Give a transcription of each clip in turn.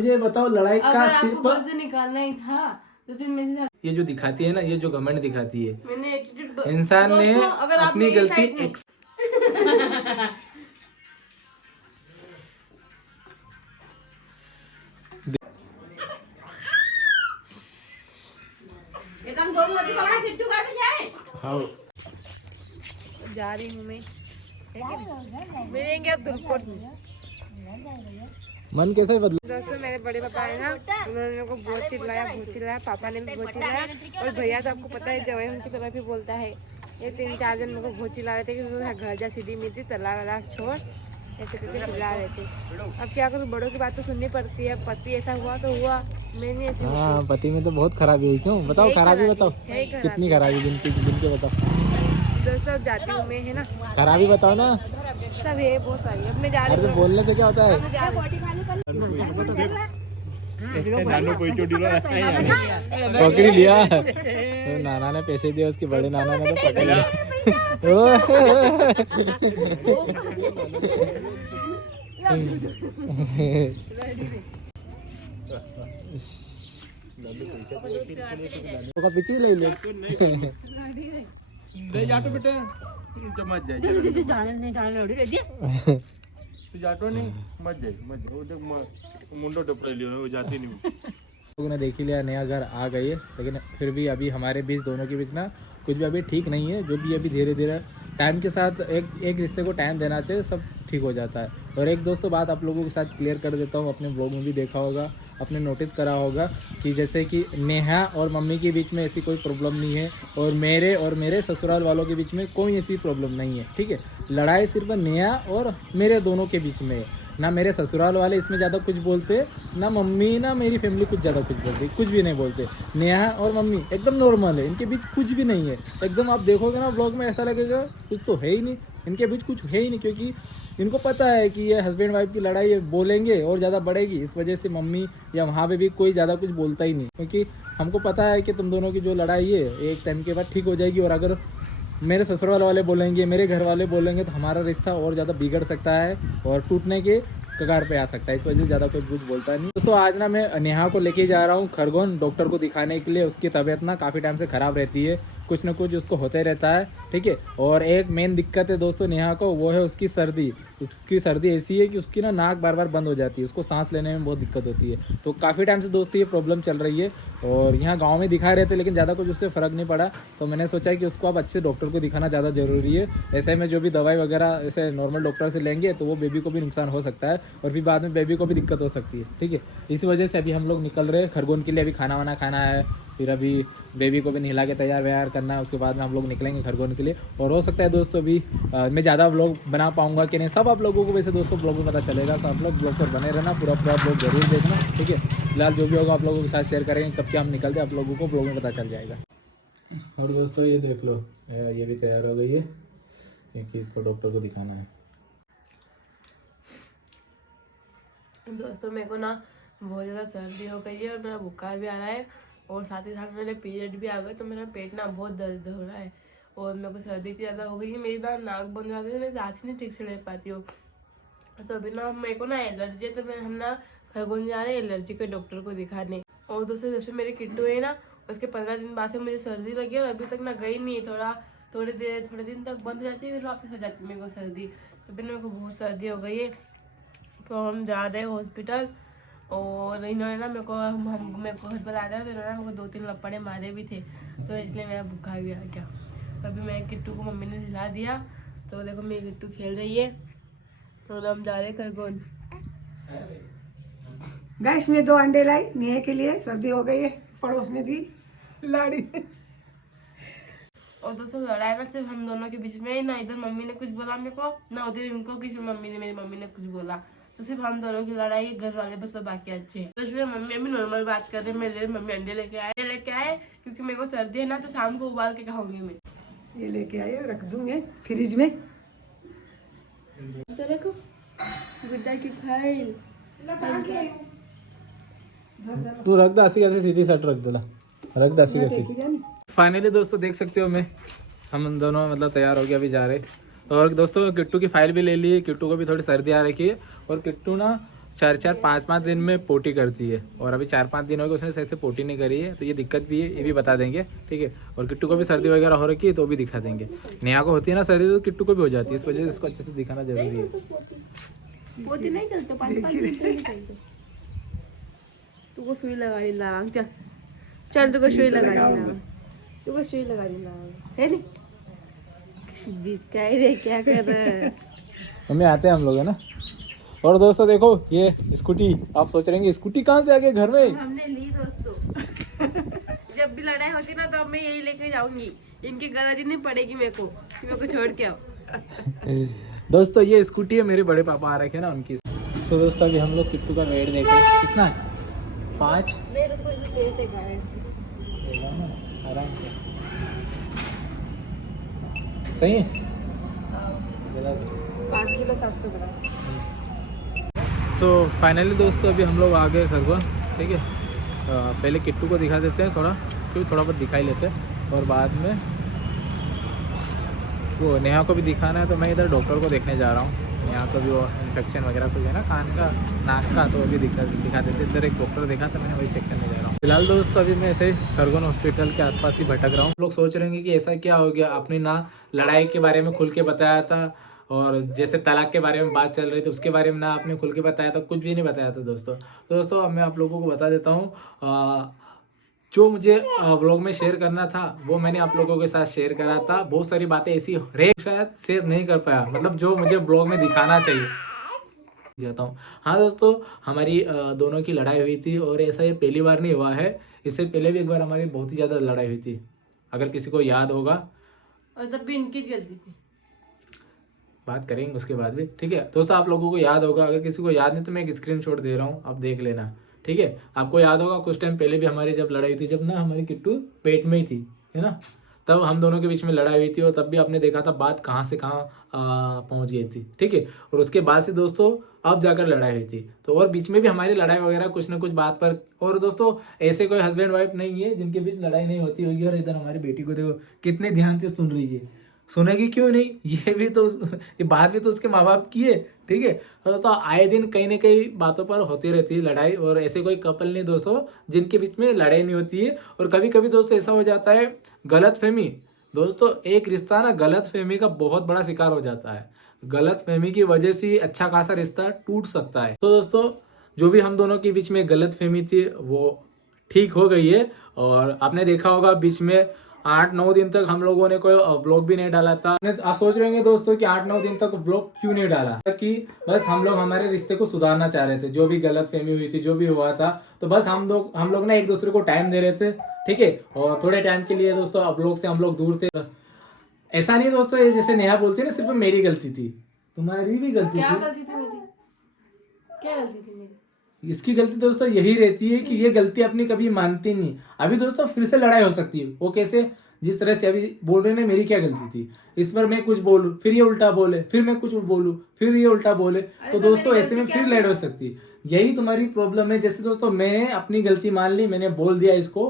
मुझे बताओ लड़ाई का सिर्फ से निकालना ही था तो फिर मेरे ये जो दिखाती है ना, ये जो घमंड दिखाती है, मैंने एटीट्यूड इंसान ने अपनी गलती हाँ जा रही हूँ मैं मिलेंगे अब दुलकोट में। मन कैसे बदला? दोस्तों मेरे बड़े पापा है ना, उन्होंने मेरे को बहुत चिल्लाया, पापा ने भी बहुत चिल्लाया और भैया तो आपको पता है जवाई उनकी तरफ ही बोलता है। ये 3-4 जन मेरे को बहुत चिल्ला रहे थे कि तू घर जा, सीधी मिलती तलाक छोड़, ऐसे करके चिल्ला रहे थे। अब क्या करूँ, बड़ों की बात तो सुननी पड़ती है। पति ऐसा हुआ तो हुआ, मैं नहीं ऐसी। हाँ, पति में तो बहुत खराबी हुई। क्यों बताओ, खराबी बताओ, कितनी खराबी गिनके बताओ। दोस्तों अब जाती हूँ मैं, है ना, खराबी बताओ ना। सब है बहुत सारी। अब मैं जा रही हूँ। बोलने से क्या होता है? पकड़ी लिया तो नाना ने पैसे दिए, उसके बड़े नाना ने तो पकड़ लिया। पीछे ले ले जाटो बेटे मत जाए जाटो नहीं मत जाए मुंडो टपड़ा लियो वो जाती नहीं। लोगों ने देख ही लिया, नया घर आ गई है, लेकिन फिर भी अभी हमारे बीच दोनों के बीच ना कुछ भी अभी ठीक नहीं है। जो भी अभी धीरे धीरे टाइम के साथ एक रिश्ते को टाइम देना चाहिए, सब ठीक हो जाता है। और एक दोस्तों बात आप लोगों के साथ क्लियर कर देता हूँ, अपने ब्लॉग में भी देखा होगा, आपने नोटिस करा होगा कि जैसे कि नेहा और मम्मी के बीच में ऐसी कोई प्रॉब्लम नहीं है, और मेरे ससुराल वालों के बीच में कोई ऐसी प्रॉब्लम नहीं है। ठीक है, लड़ाई सिर्फ नेहा और मेरे दोनों के बीच में है। ना मेरे ससुराल वाले इसमें ज़्यादा कुछ बोलते, ना मम्मी ना मेरी फैमिली कुछ ज़्यादा कुछ बोलती, कुछ भी नहीं बोलते। नेहा और मम्मी एकदम नॉर्मल है, इनके बीच कुछ भी नहीं है। एकदम आप देखोगे ना ब्लॉग में, ऐसा लगेगा कुछ तो है ही नहीं, इनके बीच कुछ है ही नहीं, क्योंकि इनको पता है कि ये हस्बैंड वाइफ की लड़ाई बोलेंगे और ज़्यादा बढ़ेगी। इस वजह से मम्मी या वहाँ पे भी कोई ज़्यादा कुछ बोलता ही नहीं, क्योंकि हमको पता है कि तुम दोनों की जो लड़ाई है एक टाइम के बाद ठीक हो जाएगी। और अगर मेरे ससुराल वाले बोलेंगे, मेरे घर वाले बोलेंगे, तो हमारा रिश्ता और ज़्यादा बिगड़ सकता है और टूटने के कगार पे आ सकता है। इस वजह से ज़्यादा कोई कुछ बोलता नहीं। दोस्तों आज ना मैं नेहा को लेके जा रहा हूँ खरगोन डॉक्टर को दिखाने के लिए। उसकी तबीयत ना काफ़ी टाइम से ख़राब रहती है, कुछ ना कुछ उसको होते रहता है। ठीक है, और एक मेन दिक्कत है दोस्तों नेहा को, वो है उसकी सर्दी। उसकी सर्दी ऐसी है कि उसकी ना नाक बार बार बंद हो जाती है, उसको सांस लेने में बहुत दिक्कत होती है। तो काफ़ी टाइम से दोस्तों ये प्रॉब्लम चल रही है, और यहाँ गाँव में दिखा रहे थे, लेकिन ज़्यादा कुछ उससे फ़र्क नहीं पड़ा। तो मैंने सोचा कि उसको अब अच्छे डॉक्टर को दिखाना ज़्यादा ज़रूरी है। ऐसे में जो भी दवाई वगैरह ऐसे नॉर्मल डॉक्टर से लेंगे तो वो बेबी को भी नुकसान हो सकता है, और फिर बाद में बेबी को भी दिक्कत हो सकती है। ठीक है, इसी वजह से अभी हम लोग निकल रहे हैं खरगोन के लिए। अभी खाना वाना खाना है, फिर अभी बेबी को भी नहला के तैयार व्यार करना है, उसके बाद में हम लोग निकलेंगे खरगोन के लिए। और हो सकता है दोस्तों अभी मैं ज़्यादा व्लॉग बना पाऊंगा कि नहीं, सब आप लोगों को वैसे दोस्तों ब्लॉग में पता चलेगा। तो आप लोग ब्लॉग पर बने रहना, पूरा ब्लॉग जरूर देखना। ठीक है, फिलहाल जो भी होगा आप लोगों के साथ शेयर करेंगे, कब क्या हम निकलते हैं आप लोगों को ब्लॉग में पता चल जाएगा। और दोस्तों ये देख लो, ये भी तैयार हो गई है, क्योंकि इसको डॉक्टर को दिखाना है। दोस्तों मेरे को ना बहुत ज़्यादा सर्दी हो गई है और मेरा बुखार भी आ रहा है, और साथ ही साथ मेरे पीरियड भी आ गए, तो मेरा पेट ना बहुत दर्द हो रहा है, और मेरे को सर्दी इतनी ज़्यादा हो गई है, मेरी ना नाक बंद हो जाती है, मैं सांस नहीं ठीक से ले पाती हूँ। तो अभी ना मेरे को ना एलर्जी है, तो हम ना खरगोन जा रहे हैं एलर्जी के डॉक्टर को दिखाने। और दोस्तों जब से मेरे किट्टू है ना, उसके 15 दिन बाद से मुझे सर्दी लगी और अभी तक ना गई नहीं। थोड़े दिन तक बंद हो जाती है, फिर वापस हो जाती है मेरे को सर्दी। तो फिर मेरे को बहुत सर्दी हो गई है, तो हम जा रहे हैं हॉस्पिटल। और इन्होंने ना मेरे को घर पर आया था, तो इन्होंने मेरे को 2-3 लपड़े मारे भी थे, तो इसलिए मेरा बुखार भी आ गया। तो अभी मैं किट्टू को मम्मी ने हिला दिया, तो देखो मेरी किट्टू खेल रही है, और हम जा रहे हैं खरगोन। गैस में 2 अंडे लाई नेहा के लिए, सर्दी हो गई है, पड़ोस में दी लाड़ी। और दोस्तों लड़ाई ना सिर्फ हम दोनों के बीच में, ना इधर मम्मी ने कुछ बोला मेरे को, ना उधर इनको किसी मेरी मम्मी ने कुछ बोला, तो सिर्फ हम दोनों की लड़ाई है। घर वाले बस बाकी अच्छे हैं। तो इसलिए मम्मी अभी नॉर्मल बात कर रहे हैं। मेरे मम्मी अंडे लेके आए क्योंकि मेरे को सर्दी है ना, तो शाम को उबाल के खाऊंगी मैं। ये लेके आए, रख दूंगे फ्रिज में। तो रखो गुड्डा की फाइल, तू रख दे ऐसी कैसे, सीधी सेट रख देला, रख दे ऐसी कैसे। फाइनली दोस्तों देख सकते हो, हम दोनों मतलब तैयार हो गए, अभी जा रहे। और दोस्तों किट्टू की फाइल भी ले ली है, किट्टू को भी थोड़ी सर्दी आ रखी है, और किट्टू ना 4-4 5-5 दिन में पोटी करती है, और अभी 4-5 दिन हो गए उसने सही से पोटी नहीं करी है, तो ये दिक्कत भी है, ये भी बता देंगे, ठीक है। और किट्टू को भी सर्दी वगैरह हो रखी है तो भी दिखा देंगे। नेहा को होती है ना सर्दी तो किट्टू को भी हो जाती है, इस वजह से इसको अच्छे से दिखाना जरूरी है। पोती नहीं चलते, 5-5 दिन तक नहीं चलते। तू को सुई लगा ली लांग, चल चल, तू को सुई लगा ली लांग, तू को सुई लगा ली लांग, है नहीं किसी बीच का ही रे, क्या कर रहा है। मम्मी आते हैं हम लोग, है ना। और दोस्तों देखो ये स्कूटी, आप सोच रहे हैं स्कूटी कहाँ से आ गई घर में। हमने ली दोस्तों। जब भी लड़ाई होती ना तो अब मैं यही लेके जाऊंगी, इनकी गरज ही नहीं पड़ेगी मेरे को कि मेरे को छोड़ के आओ। दोस्तों ये स्कूटी है, मेरे बड़े पापा आ रखे हैं ना उनकी। तो दोस्तों अभी हम लोग किट्टू का वेट देख रहे हैं, कितना है 5 मेरे को भी वेट है इसकी, आराम से सही है। 5 किलो 700 ग्राम। सो फाइनली दोस्तों अभी हम लोग आ गए घर को, ठीक है। पहले किट्टू को दिखा देते हैं थोड़ा, इसको भी थोड़ा बहुत दिखाई लेते हैं, और बाद में वो नेहा को भी दिखाना है। तो मैं इधर डॉक्टर को देखने जा रहा हूँ, नेहा को भी वो इन्फेक्शन वगैरह कुछ है ना कान का नाक का, तो अभी दिखा देते। इधर एक डॉक्टर देखा तो मैंने वही चेक करने जा रहा हूँ। फिलहाल दोस्तों अभी मैं ऐसे खरगोन हॉस्पिटल के आसपास ही भटक रहा हूँ। लोग सोच रहे हैं कि ऐसा क्या हो गया, आपने ना लड़ाई के बारे में खुल के बताया था, और जैसे तलाक के बारे में बात चल रही थी उसके बारे में ना आपने खुल के बताया था, कुछ भी नहीं बताया था दोस्तों। तो दोस्तों अब मैं आप लोगों को बता देता हूँ, जो मुझे व्लॉग में शेयर करना था वो मैंने आप लोगों के साथ शेयर करा था। बहुत सारी बातें ऐसी शायद शेयर नहीं कर पाया, मतलब जो मुझे व्लॉग में दिखाना चाहिए जाता हूँ। हाँ दोस्तों, हमारी दोनों की लड़ाई हुई थी, और ऐसा ये पहली बार नहीं हुआ है, इससे पहले भी एक बार हमारी बहुत ही ज़्यादा लड़ाई हुई थी, अगर किसी को याद होगा। और तब भी इनकी गलती थी, बात करेंगे उसके बाद भी, ठीक है दोस्तों। आप लोगों को याद होगा, अगर किसी को याद नहीं तो मैं एक स्क्रीनशॉट दे रहा हूँ, आप देख लेना, ठीक है। आपको याद होगा कुछ टाइम पहले भी हमारी जब लड़ाई थी, जब ना हमारी किट्टू पेट में ही थी, है ना, तब हम दोनों के बीच में लड़ाई हुई थी, और तब भी आपने देखा था बात कहाँ से कहाँ पहुँच गई थी, ठीक है। और उसके बाद से दोस्तों अब जाकर लड़ाई हुई थी, तो और बीच में भी हमारी लड़ाई वगैरह कुछ ना कुछ बात पर। और दोस्तों ऐसे कोई हस्बैंड वाइफ नहीं है जिनके बीच लड़ाई नहीं होती होगी। और इधर हमारी बेटी को देखो कितने ध्यान से सुन रही है, सुनेगी क्यों नहीं, ये भी तो ये बात भी तो उसके माँ बाप की है, ठीक है। तो आए दिन कहीं ना कहीं बातों पर होती रहती है लड़ाई, और ऐसे कोई कपल नहीं दोस्तों जिनके बीच में लड़ाई नहीं होती है। और कभी कभी दोस्तों ऐसा हो जाता है गलतफहमी, दोस्तों एक रिश्ता ना गलतफहमी का बहुत बड़ा शिकार हो जाता है, गलतफहमी की वजह से अच्छा खासा रिश्ता टूट सकता है। तो दोस्तों जो भी हम दोनों के बीच में गलतफहमी थी वो ठीक हो गई है, और आपने देखा होगा बीच में 8-9 दिन तक हम लोगों ने कोई व्लॉग भी नहीं डाला था। आप सोच रहे होंगे दोस्तों कि 8-9 दिन तक व्लॉग क्यों नहीं डाला, कि बस हम लोग हमारे रिश्ते को सुधारना चाह रहे थे, जो भी गलतफहमी हुई थी, जो भी हुआ था, तो बस हम लोग ना एक दूसरे को टाइम दे रहे थे, ठीक है। और थोड़े टाइम के लिए दोस्तों व्लॉग से हम लोग दूर थे। ऐसा नहीं दोस्तों, ये जैसे नेहा बोलती है ना सिर्फ मेरी गलती थी, तुम्हारी भी गलती क्या थी। गलती थी मेरी, क्या गलती थी मेरी? इसकी गलती दोस्तों यही रहती है कि ये गलती अपनी कभी मानती नहीं। अभी दोस्तों फिर से लड़ाई हो सकती है, वो कैसे, जिस तरह से अभी बोल रहे हैं मेरी क्या गलती थी, इस पर मैं कुछ बोलूं फिर ये उल्टा बोले, फिर मैं कुछ बोलूं फिर ये उल्टा बोले, तो दोस्तों ऐसे में फिर लड़ाई हो सकती है। यही तुम्हारी प्रॉब्लम है। जैसे दोस्तों मैंने अपनी गलती मान ली, मैंने बोल दिया इसको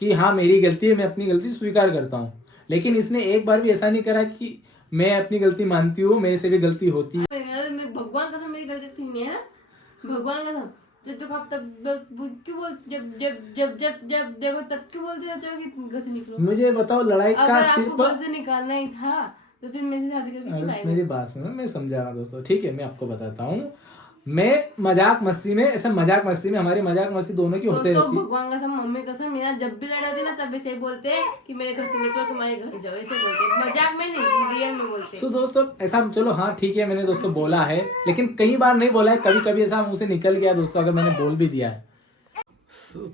कि हाँ मेरी गलती है, मैं अपनी गलती स्वीकार करता हूँ, लेकिन इसने एक बार भी ऐसा नहीं करा कि मैं अपनी गलती मानती हूँ, मेरे से भी गलती होती है। मैं भगवान कसम मेरी गलती थी नहीं है, भगवान कसम। जब देखो आप तब क्यों बोल, जब जब जब जब जब देखो तब क्यों बोलते रहते हो कि घर से निकलो। मुझे बताओ लड़ाई का अगर सिर्फ, आपको घर से निकालना ही था तो फिर मेरे से शादी करके क्यों लाए? मेरी बात सुनो, मैं समझा रहा हूँ दोस्तों, ठीक है। मैं आपको बताता हूँ, मैं मजाक मस्ती में, ऐसा मजाक मस्ती में, हमारी मजाक मस्ती दोनों की होते दोस्तों रहती है। भगवान कसम, मम्मी कसम, मेरा जब भी लड़ा थी ना तब ऐसे ही बोलते हैं कि मेरे घर से निकलो, तुम्हारे घर जाओ, ऐसे बोलते हैं, मजाक में नहीं, रियल में बोलते हैं। तो दोस्तों ऐसा, चलो हाँ ठीक है, मैंने दोस्तों बोला है, लेकिन कई बार नहीं बोला है, कभी कभी ऐसा मुंह से निकल गया दोस्तों, अगर मैंने बोल भी दिया है।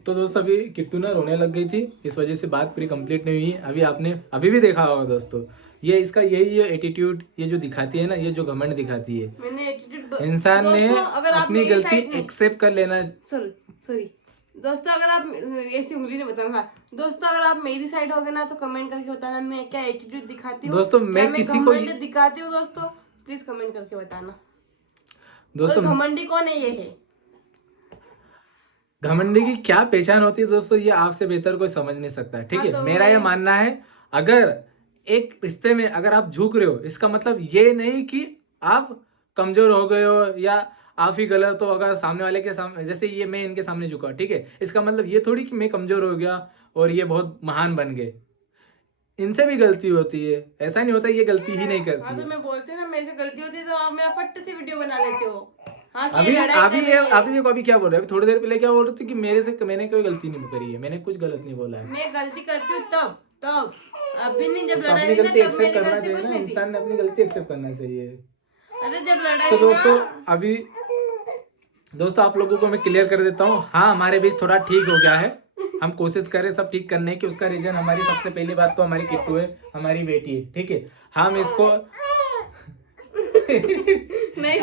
तो दोस्तों अभी किट्टू ना रोने लग गई थी, इस वजह से बात पूरी कंप्लीट नहीं हुई है। अभी आपने अभी भी देखा होगा दोस्तों, ये इसका यही एटीट्यूड, ये जो दिखाती है ना, ये जो घमंड दिखाती है, मैंने एटीट्यूड, इंसान ने अगर आप अपनी मेरी गलती साइड में, एक्सेप्ट कर लेना। सॉरी दोस्तों, अगर आप ऐसी उंगली नहीं बताऊंगा दोस्तों, अगर आप मेरी साइड होगे ना तो कमेंट करके बताना मैं क्या एटीट्यूड दिखाती हूँ दोस्तों, मैं किसी को दिखाती हूँ दोस्तों, प्लीज कमेंट करके बताना दोस्तों। घमंडी कौन है? ये है घमंडी की क्या पहचान होती है दोस्तों, ये आपसे बेहतर कोई समझ नहीं सकता, ठीक है। तो मेरा ये मानना है, अगर एक रिश्ते में अगर आप झुक रहे हो, इसका मतलब ये नहीं कि आप कमजोर हो गए हो, या आप ही गलत हो अगर सामने वाले के सामने, जैसे ये मैं इनके सामने झुका, ठीक है, इसका मतलब ये थोड़ी कि मैं कमजोर हो गया और ये बहुत महान बन गए। इनसे भी गलती होती है, ऐसा नहीं होता ये गलती ही नहीं हाँ करती तो है। मैं बोलती हूँ ना, मेरे से गलती होती है तो आप मेरा फट से वीडियो बना लेते हो। हाँ कि अभी ये लड़ाई अभी कर ये रही है। अभी देखो अभी क्या बोल रहे हैं, अभी थोड़ी देर पहले क्या बोल रहे थे कि मेरे से मैंने कोई गलती नहीं करी है, मैंने कुछ गलत नहीं बोला है। मैं गलती करती हूँ तब अभी नहीं, जब तो लड़ाई अपनी हुई ना गलती तब एक्सेप्ट मेरी करना गलती चाहिए कुछ ना, नहीं थी। इंसान ने अपनी गलती एक्सेप्ट करना चाहिए। अरे जब लड़ाई तो हुई दोस्तों आप लोगों को मैं क्लियर कर देता हूँ, हाँ हमारे बीच थोड़ा ठीक हो गया है, हम कोशिश करें सब ठीक करने की। उसका रीजन हमारी सबसे पहली बात तो हमारी किट्टू है, हमारी बेटी है, ठीक है। हम इसको नहीं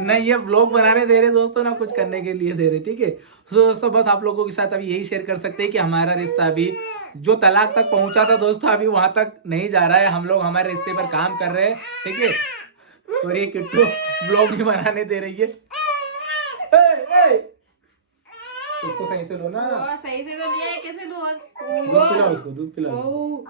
नहीं ये ब्लॉग बनाने दे रहे दोस्तों ना, कुछ करने के लिए दे रहे, ठीक है। तो दोस्तों बस आप लोगों के साथ अभी यही शेयर कर सकते हैं कि हमारा रिश्ता अभी जो तलाक तक पहुंचा था दोस्तों, अभी वहां तक नहीं जा रहा है। हम लोग हमारे रिश्ते पर काम कर रहे हैं, ठीक है। और ये किट्टू ब्लॉग नहीं बनाने दे रही है। उसको सही से लो ना, सही से तो लिया है, कैसे लूं और दूध पिलाओ उसको, दूध पिलाओ।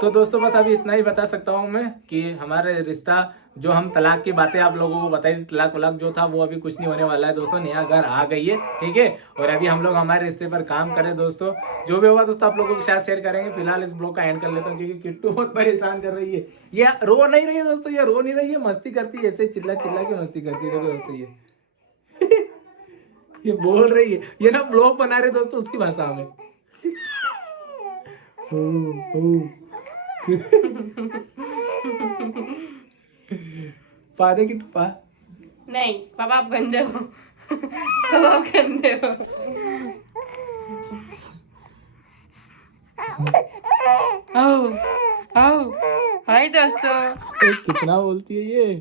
तो दोस्तों बस अभी इतना ही बता सकता हूँ मैं कि हमारे रिश्ता जो हम तलाक की बातें आप लोगों को बताई थी, तलाक वलाक जो था वो अभी कुछ नहीं होने वाला है दोस्तों। नेहा घर आ गई है, ठीक है। और अभी हम लोग हमारे रिश्ते पर काम करें दोस्तों, जो भी होगा दोस्तों आप लोगों के साथ शेयर करेंगे। फिलहाल इस ब्लॉग का एंड कर लेता हूँ क्योंकि किट्टू बहुत परेशान कर रही है। ये रो नहीं रही है दोस्तों, ये रो नहीं रही है, मस्ती करती है, ऐसे चिल्ला चिल्ला के मस्ती करती है। देखो दोस्तों ये बोल रही है, ये ना ब्लॉग बना रहे दोस्तों उसकी भाषा में। पा दे कि पा। नहीं पापा आप गंदे हो। पापा आप गंदे हो। आओ आओ हाय दोस्तों। कितना बोलती है ये।